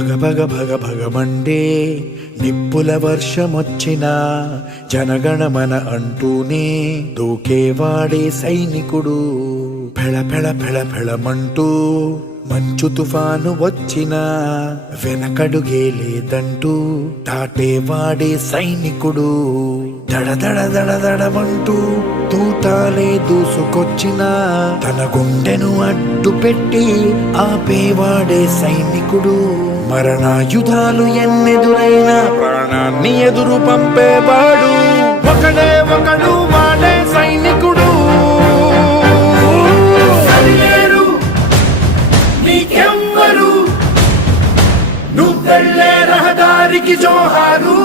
భగమండే నిప్పుల వర్షమొచ్చినా జనగణమన అంటూనే దూకేవాడే సైనికుడు. ఫెళమంటూ మంచు తుఫాను వచ్చినా వెనకడుగే లేదంటూ దాటేవాడే సైనికుడు. దడమంటూ తూటాలే దూసుకొచ్చినా తన గుండెను అడ్డు పెట్టి ఆపేవాడే సైనికుడు. మరణాయుధాలు ఎన్నెదురైనా ప్రాణాన్ని ఎదురు పంపేవాడు ఒకడు వాడే సైనికుడు. నీకెవ్వరు నువ్వెళ్ళే రహదారికి జోహారు.